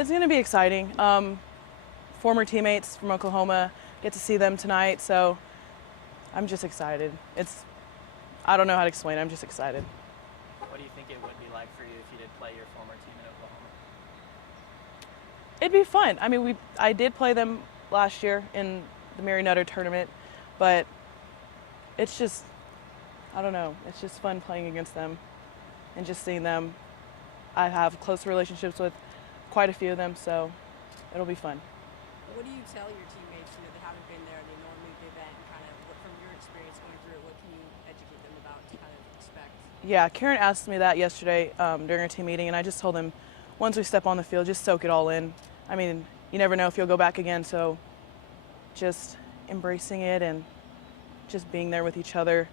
It's going to be exciting. Former teammates from Oklahoma, get to see them tonight, so I'm just excited. I don't know how to explain it. I'm just excited. What do you think it would be like for you if you did play your former team in Oklahoma? It'd be fun. I mean, I did play them last year in the Mary Nutter tournament, but it's just, I don't know. It's just fun playing against them and just seeing them. I have close relationships with quite a few of them, so it'll be fun. What do you tell your teammates that haven't been there, they normally the event, and kind of from your experience going through it, what can you educate them about to kind of expect? Yeah, Karen asked me that yesterday during our team meeting, and I just told him once we step on the field, just soak it all in. I mean, you never know if you'll go back again, so just embracing it and just being there with each other.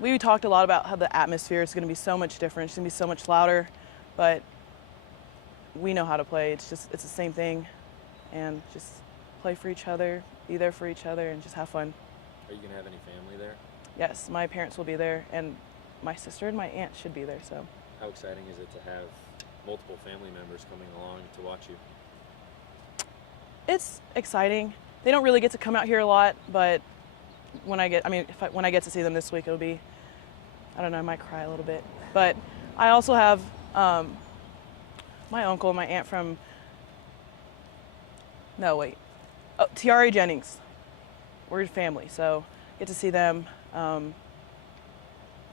We talked a lot about how the atmosphere is going to be so much different. It's going to be so much louder, but we know how to play. It's the same thing, and just play for each other, be there for each other, and just have fun. Are you going to have any family there? Yes, my parents will be there, and my sister and my aunt should be there. So, how exciting is it to have multiple family members coming along to watch you? it's exciting. They don't really get to come out here a lot, but when I get to see them this week, it'll be, I don't know, I might cry a little bit. But I also have my uncle and my aunt from, Tiare Jennings. We're family, so get to see them. And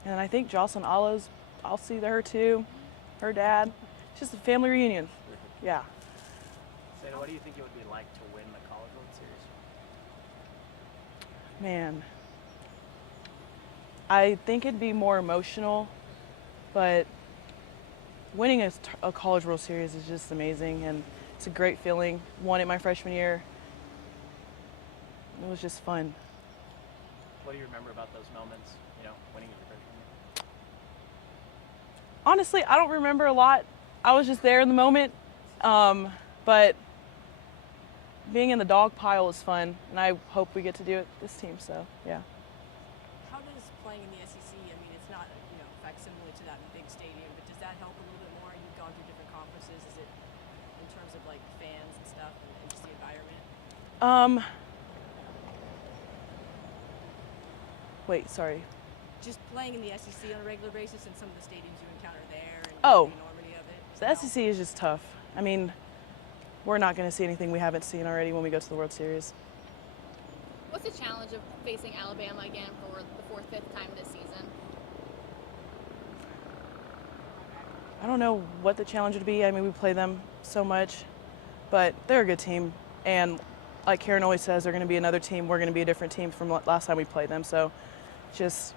I think Jocelyn Allows, I'll see her too, her dad. It's just a family reunion. Yeah. Seda, what do you think it would be like to win the College World Series? Man, I think it'd be more emotional, but winning a College World Series is just amazing, and it's a great feeling. Won it my freshman year. It was just fun. What do you remember about those moments, winning your freshman year? Honestly, I don't remember a lot. I was just there in the moment, but being in the dog pile is fun, and I hope we get to do it this team, so yeah. How does playing in the SEC, it's not, facsimile to that big stadium, but does that help a little bit more? You've gone through different conferences. Is it in terms of like fans and stuff and just the environment? Wait, sorry. Just playing in the SEC on a regular basis and some of the stadiums you encounter there and Oh. the enormity of it. The SEC is just tough. I mean, we're not going to see anything we haven't seen already when we go to the World Series. What's the challenge of facing Alabama again for the fourth, fifth time this season? I don't know what the challenge would be. I mean, we play them so much, but they're a good team. And like Karen always says, they're going to be another team. We're going to be a different team from last time we played them. So just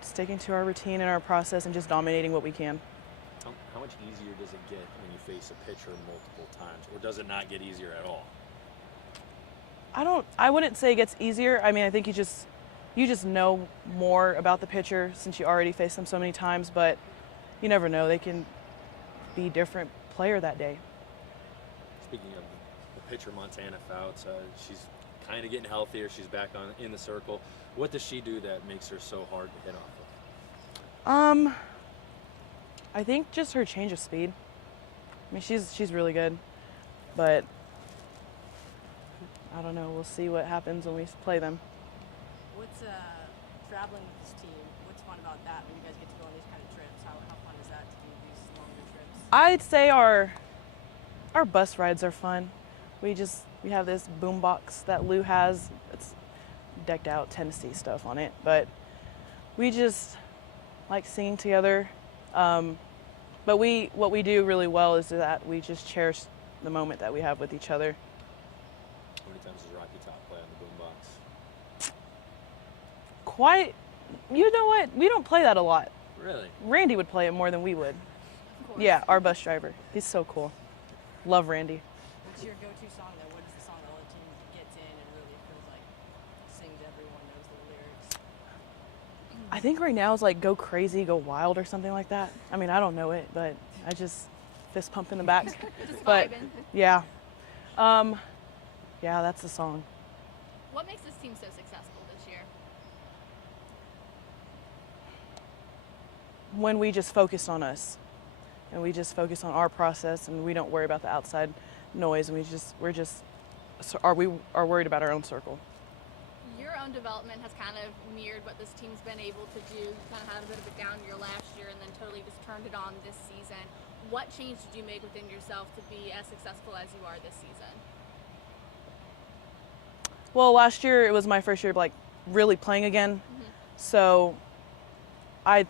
sticking to our routine and our process and just dominating what we can. How much easier does it get when you face a pitcher multiple times, or does it not get easier at all? I wouldn't say it gets easier. I mean, I think you just know more about the pitcher since you already faced them so many times, but you never know. They can be a different player that day. Speaking of the pitcher, Montana Fouts, she's kind of getting healthier. She's back in the circle. What does she do that makes her so hard to hit off of? I think just her change of speed. I mean, she's really good, but I don't know. We'll see what happens when we play them. What's traveling with this team? What's fun about that when you guys get to go on these kind of trips? How fun is that to do these longer trips? I'd say our bus rides are fun. We have this boom box that Lou has. It's decked out Tennessee stuff on it, but we just like singing together. But what we do really well is that we just cherish the moment that we have with each other. How many times does Rocky Top play on the boombox? You know what? We don't play that a lot. Really? Randy would play it more than we would. Of course. Yeah, our bus driver. He's so cool. Love Randy. What's your go-to song though? What is the song that all the team gets in and really feels like sings everyone knows the lyrics? I think right now it's like Go Crazy, Go Wild or something like that. I mean, I don't know it, but I just fist pump in the back. Just But vibing. yeah. Yeah, that's the song. What makes this team so successful this year? When we just focused on us. and we just focus on our process, and we don't worry about the outside noise, and we are worried about our own circle. Your own development has kind of mirrored what this team's been able to do. You kind of had a bit of a down year last year and then totally just turned it on this season. What change did you make within yourself to be as successful as you are this season? Well, last year it was my first year like really playing again. So I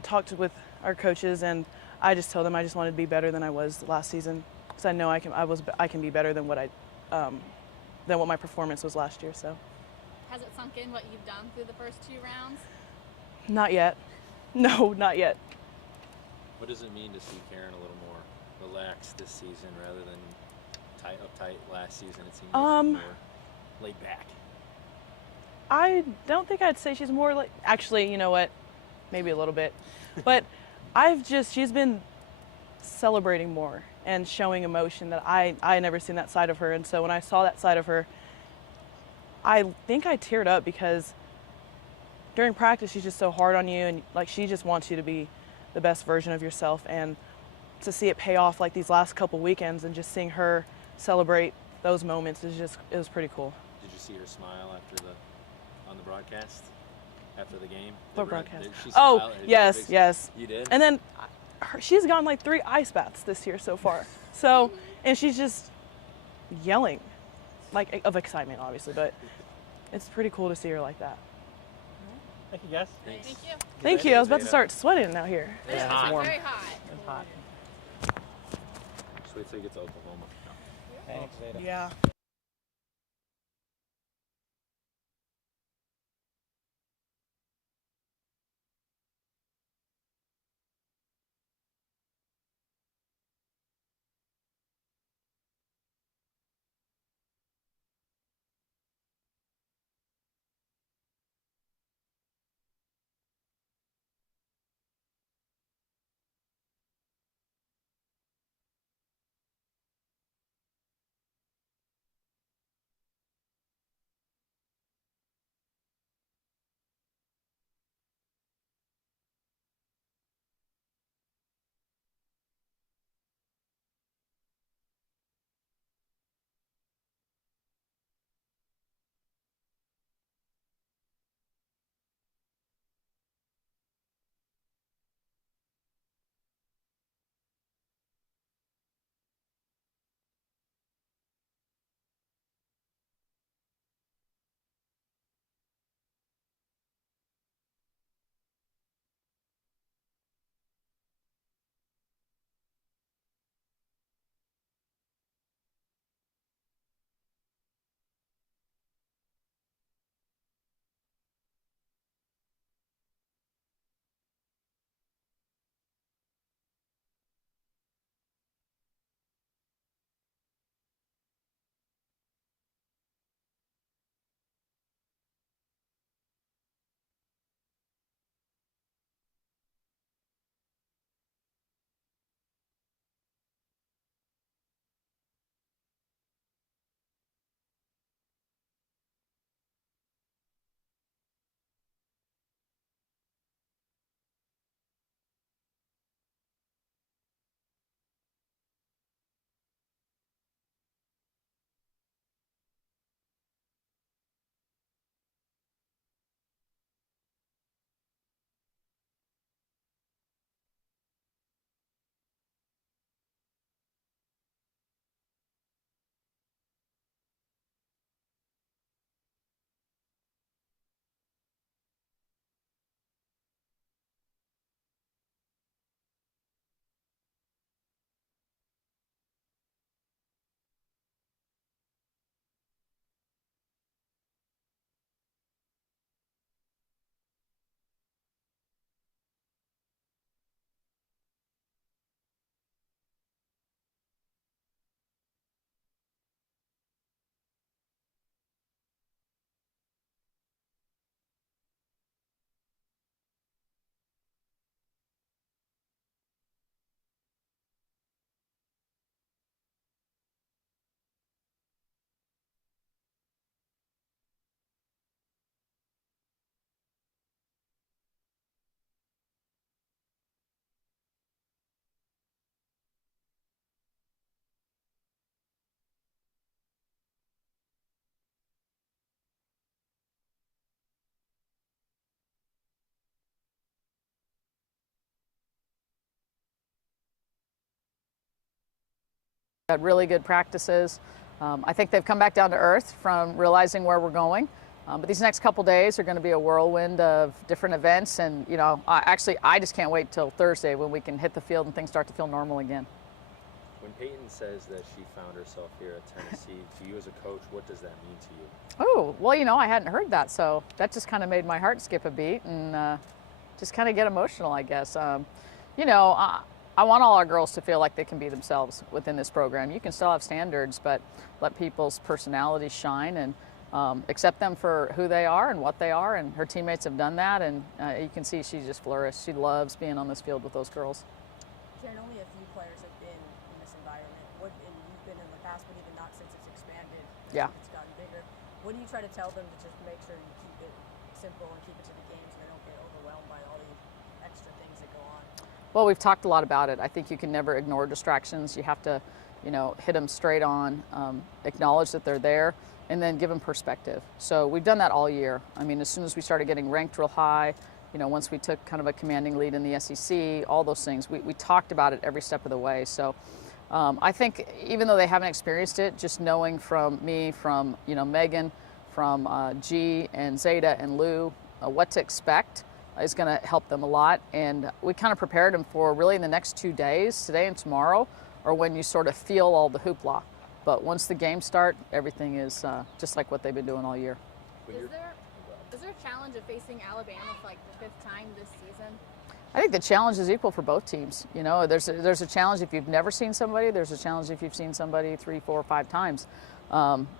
talked with our coaches, and I just told them I just wanted to be better than I was last season, because I know I can be better than what my performance was last year. So Has it sunk in what you've done through the first 2 rounds? not yet. No, not yet. What does it mean to see Karen a little more relaxed this season rather than uptight last season? It seemed like more laid back. I don't think I'd say she's more like, actually, you know what? Maybe a little bit. But she's been celebrating more and showing emotion that I never seen that side of her. And so when I saw that side of her, I think I teared up, because during practice she's just so hard on you, and like she just wants you to be the best version of yourself. And to see it pay off like these last couple weekends, and just seeing her celebrate those moments it was pretty cool. Did you see her smile on the broadcast after the game? What broadcast? Did she Oh, smile? Did she yes, big- yes. You did? And then she's gotten like 3 ice baths this year so far. So, and she's just yelling, like of excitement, obviously, but it's pretty cool to see her like that. Thank you, guys. Thanks. Thank you. Thank you. I was about to start sweating out here. It's hot. been very hot. It's hot. Just wait till you get to Oklahoma. Thanks, Zeta. Yeah. Had really good practices. I think they've come back down to earth from realizing where we're going. But these next couple days are going to be a whirlwind of different events, and I just can't wait till Thursday when we can hit the field and things start to feel normal again. When Peyton says that she found herself here at Tennessee, to you as a coach, what does that mean to you? Oh, well, I hadn't heard that, so that just kind of made my heart skip a beat and just kind of get emotional, I guess. I want all our girls to feel like they can be themselves within this program. You can still have standards, but let people's personalities shine and accept them for who they are and what they are. And her teammates have done that, and you can see she just flourished. She loves being on this field with those girls. Karen, only a few players have been in this environment. And you've been in the past, but even not since it's expanded. Yeah. It's gotten bigger. What do you try to tell them to just make sure you keep it simple and keep it to the games and they don't get overwhelmed by all the extra things that go on? Well, we've talked a lot about it. I think you can never ignore distractions. You have to, hit them straight on, acknowledge that they're there, and then give them perspective. So we've done that all year. I mean, as soon as we started getting ranked real high, once we took kind of a commanding lead in the SEC, all those things, we talked about it every step of the way. So I think even though they haven't experienced it, just knowing from me, from, Megan, from G and Zeta and Lou, what to expect is going to help them a lot. And we kind of prepared them for really the next 2 days, today and tomorrow, or when you sort of feel all the hoopla. But once the games start, everything is just like what they've been doing all year. Is there a challenge of facing Alabama for like the 5th time this season? I think the challenge is equal for both teams. There's a challenge if you've never seen somebody. There's a challenge if you've seen somebody 3, 4, 5 times.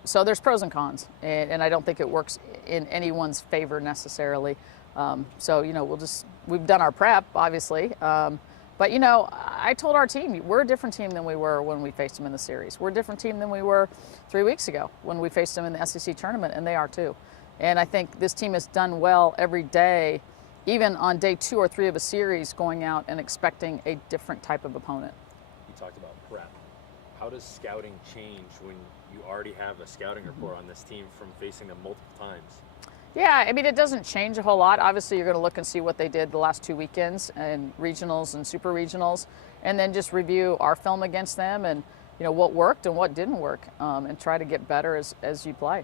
So there's pros and cons, and I don't think it works in anyone's favor necessarily. We've done our prep, obviously. But I told our team, we're a different team than we were when we faced them in the series. We're a different team than we were 3 weeks ago when we faced them in the SEC tournament, and they are too. And I think this team has done well every day, even on day 2 or 3 of a series, going out and expecting a different type of opponent. You talked about prep. How does scouting change when you already have a scouting report on this team from facing them multiple times? Yeah, I mean, it doesn't change a whole lot. Obviously, you're going to look and see what they did the last 2 weekends and regionals and super regionals, and then just review our film against them and, what worked and what didn't work, and try to get better as you play.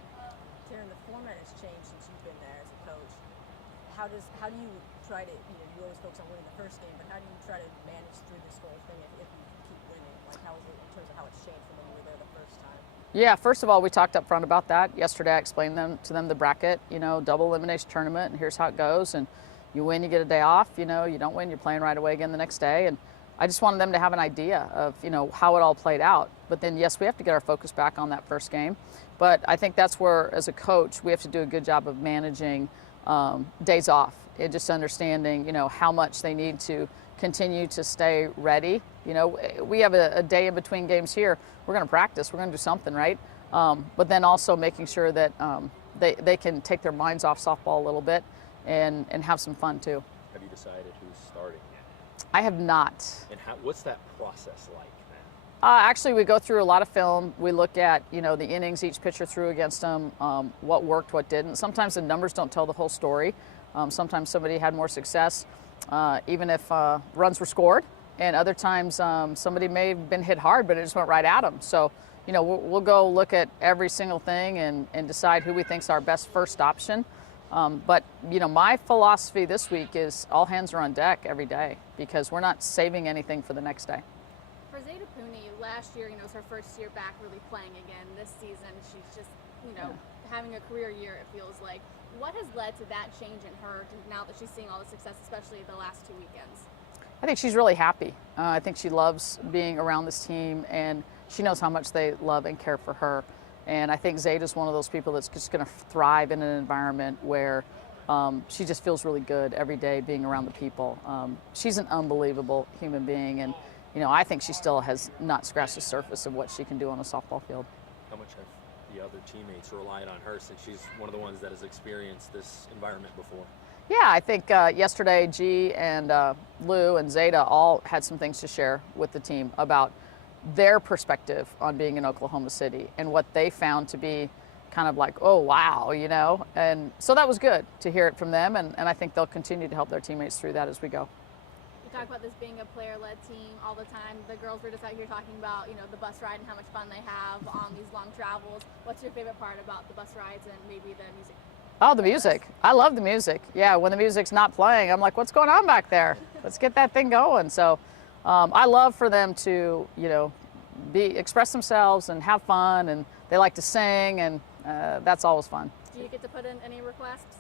Karen, the format has changed since you've been there as a coach. How do you try to, you always focus on winning the first game, but how do you try to manage through this whole thing if you keep winning? Like, how is it in terms of how it's changed from when you were there the first time? Yeah, first of all, we talked up front about that. Yesterday, I explained to them the bracket, double elimination tournament, and here's how it goes. And you win, you get a day off. You don't win, you're playing right away again the next day. And I just wanted them to have an idea of, how it all played out. But then, yes, we have to get our focus back on that first game. But I think that's where, as a coach, we have to do a good job of managing days off and just understanding, how much they need to continue to stay ready. We have a day in between games here. We're going to practice. We're going to do something, right? But then also making sure that they can take their minds off softball a little bit and have some fun too. Have you decided who's starting? I have not. And what's that process like, man? Actually, we go through a lot of film. We look at, the innings each pitcher threw against them, what worked, what didn't. Sometimes the numbers don't tell the whole story. Sometimes somebody had more success, even if runs were scored. And other times somebody may have been hit hard, but it just went right at them. So, we'll go look at every single thing and decide who we think's our best first option. But my philosophy this week is all hands are on deck every day because we're not saving anything for the next day. For Zeta Pooney, last year, it was her first year back really playing again. This season, she's just, having a career year, it feels like. What has led to that change in her now that she's seeing all the success, especially the last 2 weekends? I think she's really happy. I think she loves being around this team, and she knows how much they love and care for her. And I think Zeta's one of those people that's just going to thrive in an environment where she just feels really good every day being around the people. She's an unbelievable human being, and I think she still has not scratched the surface of what she can do on a softball field. How much have the other teammates relied on her since she's one of the ones that has experienced this environment before? Yeah, I think yesterday G and Lou and Zeta all had some things to share with the team about their perspective on being in Oklahoma City and what they found to be kind of like, oh, wow, And so that was good to hear it from them, and I think they'll continue to help their teammates through that as we go. You talk about this being a player-led team all the time. The girls were just out here talking about, the bus ride and how much fun they have on these long travels. What's your favorite part about the bus rides and maybe the music? Oh, the music. I love the music. Yeah, when the music's not playing, I'm like, what's going on back there? Let's get that thing going. So I love for them to, express themselves and have fun, and they like to sing, and that's always fun. Do you get to put in any requests?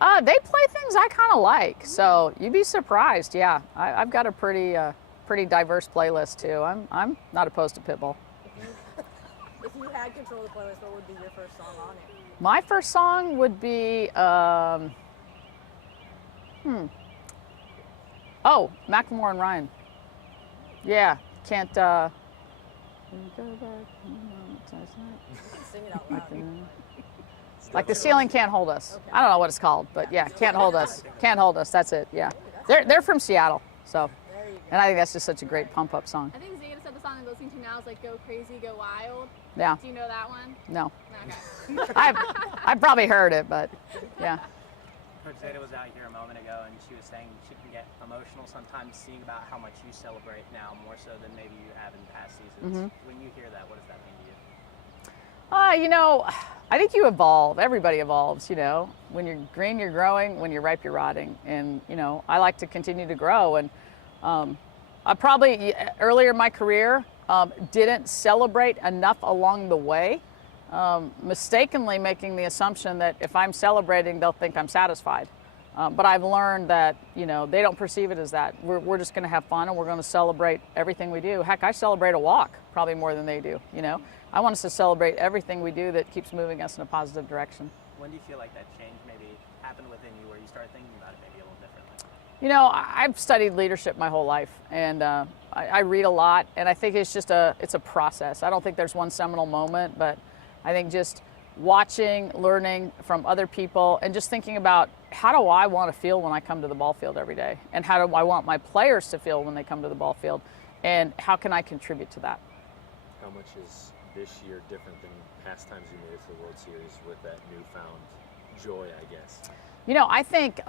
They play things I kind of like, so you'd be surprised. Yeah, I've got a pretty diverse playlist too. I'm not opposed to Pitbull. If you had control of the playlist, what would be your first song on it? My first song would be oh, Macklemore and Ryan. Yeah, can't go back. Sing it out loud. Like the ceiling can't hold us. I don't know what it's called, but yeah, can't hold us. Can't hold us. That's it. Yeah, they're from Seattle, so, and I think that's just such a great pump up song. I think Zeta said the song I'm listening to now is like Go Crazy, Go Wild. Yeah. Do you know that one? No, Okay. I've probably heard it, but yeah. Coach Zeta was out here a moment ago, and she was saying she can get emotional sometimes seeing about how much you celebrate now, more so than maybe you have in past seasons. When you hear that, what does that mean to you? I think you evolve. Everybody evolves, When you're green, you're growing. When you're ripe, you're rotting. And, I like to continue to grow. And I probably, earlier in my career, didn't celebrate enough along the way, mistakenly making the assumption that if I'm celebrating, they'll think I'm satisfied. But I've learned that, they don't perceive it as that. We're just going to have fun, and we're going to celebrate everything we do. Heck, I celebrate a walk probably more than they do, I want us to celebrate everything we do that keeps moving us in a positive direction. When do you feel like that change maybe happened within you where you started thinking about it maybe a little differently? I've studied leadership my whole life, and I read a lot, and I think it's a process. I don't think there's one seminal moment, but I think just watching, learning from other people, and just thinking about how do I want to feel when I come to the ball field every day, and how do I want my players to feel when they come to the ball field, and how can I contribute to that? How much is this year different than past times you made it to the World Series with that newfound joy, I guess? I think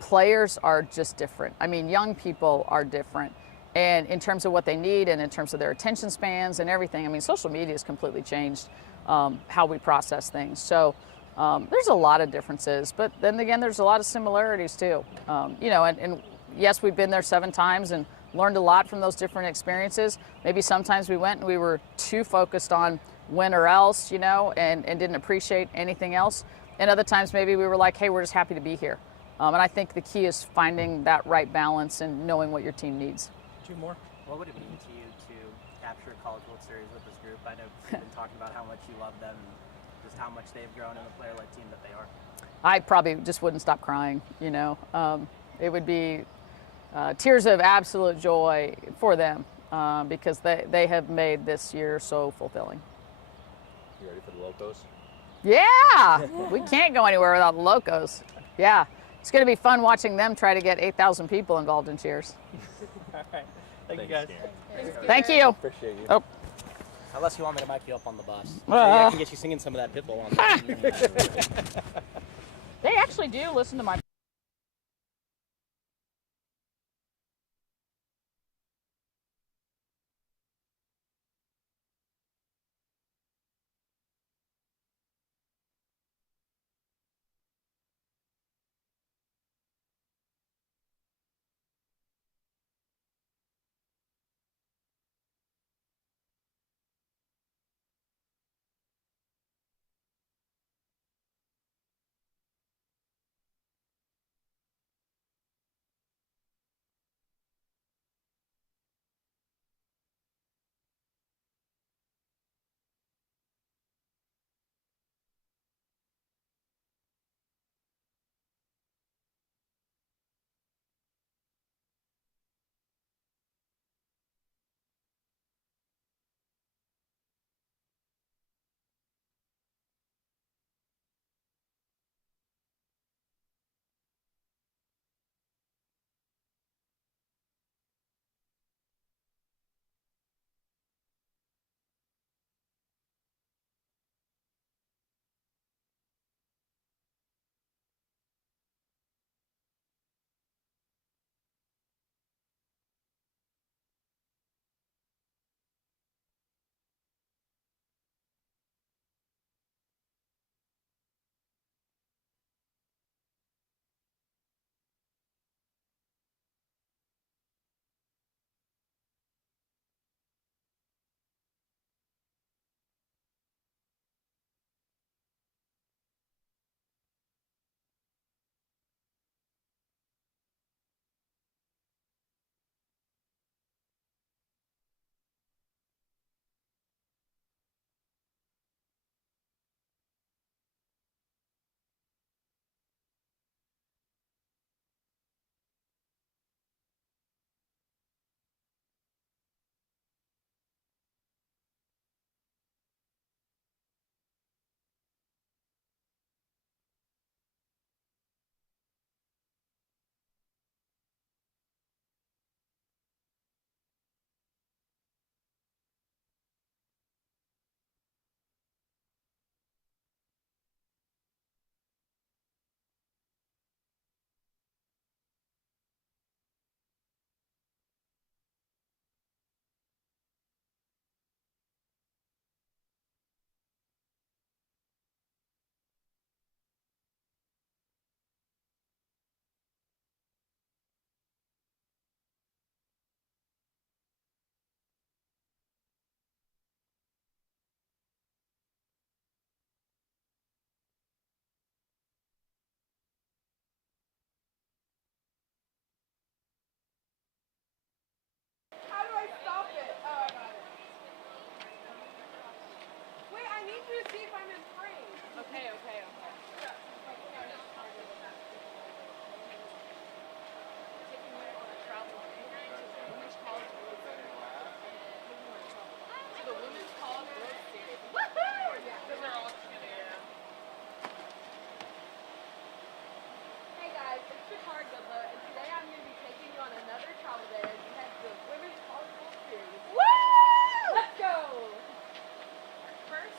players are just different. I mean, young people are different. And in terms of what they need and in terms of their attention spans and everything, I mean, social media has completely changed how we process things. So there's a lot of differences. But then again, there's a lot of similarities too. And yes, we've been there 7 times and learned a lot from those different experiences. Maybe sometimes we went and we were too focused on win or else, and didn't appreciate anything else. And other times maybe we were like, hey, we're just happy to be here. And I think the key is finding that right balance and knowing what your team needs. 2 more. What would it mean to you to capture a College World Series with this group? I know you've been talking about how much you love them and just how much they've grown in the player-led team that they are. I probably just wouldn't stop crying, It would be tears of absolute joy for them because they have made this year so fulfilling. You ready for the Locos? Yeah, we can't go anywhere without the Locos. Yeah, it's going to be fun watching them try to get 8,000 people involved in cheers. All right. Thank you, guys. Thank you. Appreciate you. Oh. Unless you want me to mic you up on the bus. Maybe I can get you singing some of that Pitbull on there. They actually do listen to my to see if I'm in frame. Okay, okay, okay. Taking you on a travel day to the Women's College World Series. To the Women's College World Series. Woohoo! Because they're all Hey guys, it's Chicago, and today I'm going to be taking you on another travel day as we head to the Women's College World Series. Woo! Let's go! First,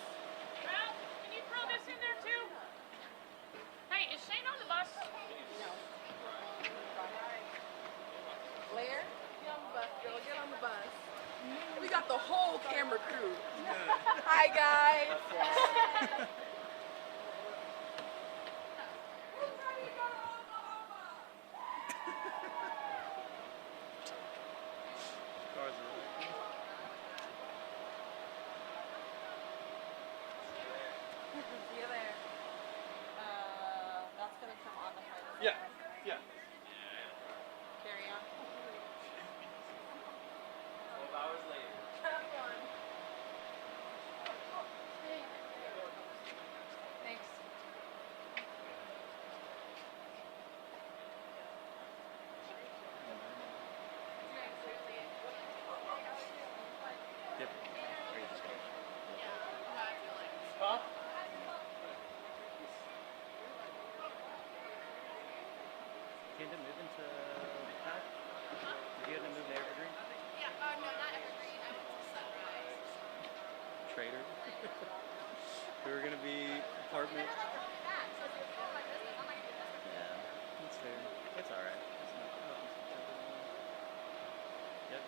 Ralph, can you throw this in there too? Hey, is Shane on the bus? no. Blair, get on the bus, girl. Get on the bus. We got the whole camera crew. Hi guys. See you there. That's gonna come on the flight. Yeah, yeah. Carry on. 12 hours later. Have fun. Thanks. Yep. Huh? Did you move into Pack? Did you end up moving to Evergreen? Yeah, no, not Evergreen. I went to Sunrise. Trader. We were gonna be apartment. Never left me back, so if you're my business, I'm not gonna do this. Yeah, it's fair. It's alright. It's not, yep.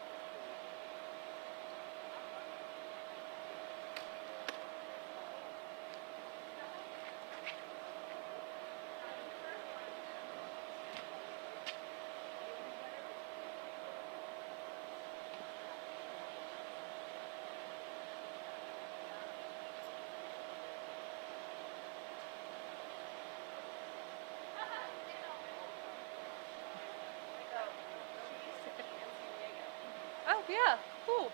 Oh yeah, cool.